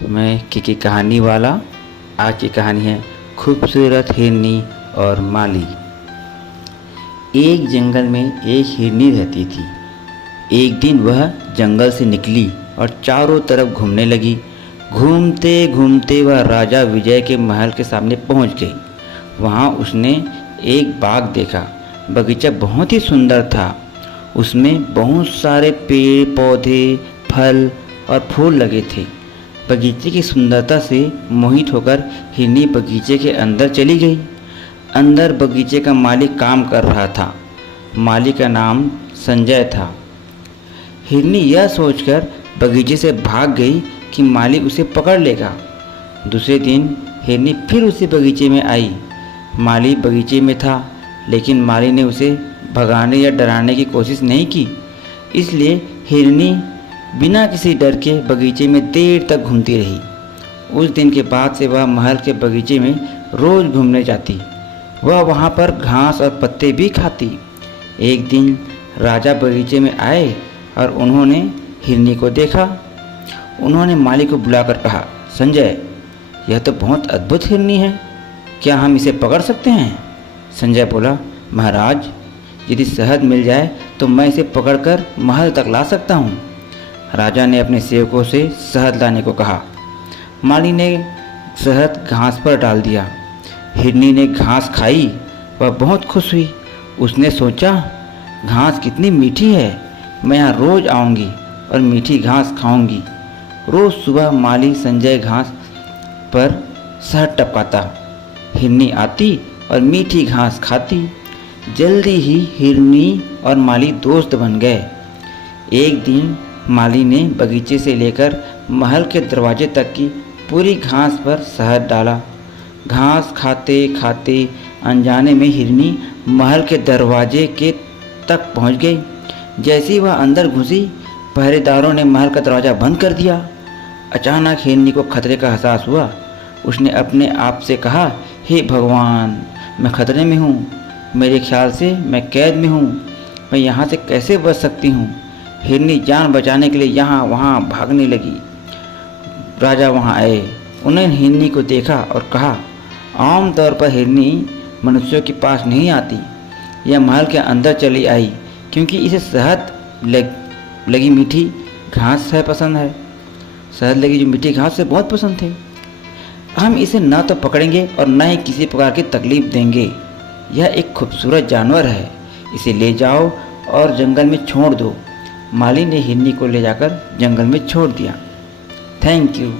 मैं की कहानी वाला। आज की कहानी है खूबसूरत हिरनी और माली। एक जंगल में एक हिरनी रहती थी। एक दिन वह जंगल से निकली और चारों तरफ घूमने लगी। घूमते घूमते वह राजा विजय के महल के सामने पहुंच गई। वहां उसने एक बाग देखा। बगीचा बहुत ही सुंदर था। उसमें बहुत सारे पेड़ पौधे, फल और फूल लगे थे। बगीचे की सुंदरता से मोहित होकर हिरनी बगीचे के अंदर चली गई। अंदर बगीचे का मालिक काम कर रहा था। मालिक का नाम संजय था। हिरनी यह सोचकर बगीचे से भाग गई कि मालिक उसे पकड़ लेगा। दूसरे दिन हिरनी फिर उसी बगीचे में आई। माली बगीचे में था, लेकिन माली ने उसे भगाने या डराने की कोशिश नहीं की। इसलिए हिरनी बिना किसी डर के बगीचे में देर तक घूमती रही। उस दिन के बाद से वह महल के बगीचे में रोज़ घूमने जाती। वह वहाँ पर घास और पत्ते भी खाती। एक दिन राजा बगीचे में आए और उन्होंने हिरनी को देखा। उन्होंने माली को बुलाकर कहा, संजय, यह तो बहुत अद्भुत हिरनी है, क्या हम इसे पकड़ सकते हैं? संजय बोला, महाराज, यदि शहद मिल जाए तो मैं इसे पकड़कर महल तक ला सकता हूँ। राजा ने अपने सेवकों से शहद लाने को कहा। माली ने शहद घास पर डाल दिया। हिरनी ने घास खाई। वह बहुत खुश हुई। उसने सोचा, घास कितनी मीठी है, मैं यहाँ रोज़ आऊँगी और मीठी घास खाऊँगी। रोज़ सुबह माली संजय घास पर शहद टपकाता। हिरनी आती और मीठी घास खाती। जल्दी ही हिरनी और माली दोस्त बन गए। एक दिन माली ने बगीचे से लेकर महल के दरवाजे तक की पूरी घास पर शहद डाला। घास खाते खाते अनजाने में हिरनी महल के दरवाजे के तक पहुंच गई। जैसे ही वह अंदर घुसी, पहरेदारों ने महल का दरवाज़ा बंद कर दिया। अचानक हिरनी को खतरे का एहसास हुआ। उसने अपने आप से कहा, हे भगवान, मैं खतरे में हूँ। मेरे ख्याल से मैं कैद में हूँ। मैं यहाँ से कैसे बच सकती हूँ? हिरनी जान बचाने के लिए यहाँ वहाँ भागने लगी। राजा वहाँ आए। उन्होंने हिरनी को देखा और कहा, आमतौर पर हिरनी मनुष्यों के पास नहीं आती। यह महल के अंदर चली आई क्योंकि इसे शहद लगी मीठी घास है पसंद है। शहद लगी जो मीठी घास है बहुत पसंद है। हम इसे ना तो पकड़ेंगे और न ही किसी प्रकार की तकलीफ देंगे। यह एक खूबसूरत जानवर है, इसे ले जाओ और जंगल में छोड़ दो। माली ने हिरनी को ले जाकर जंगल में छोड़ दिया। Thank you.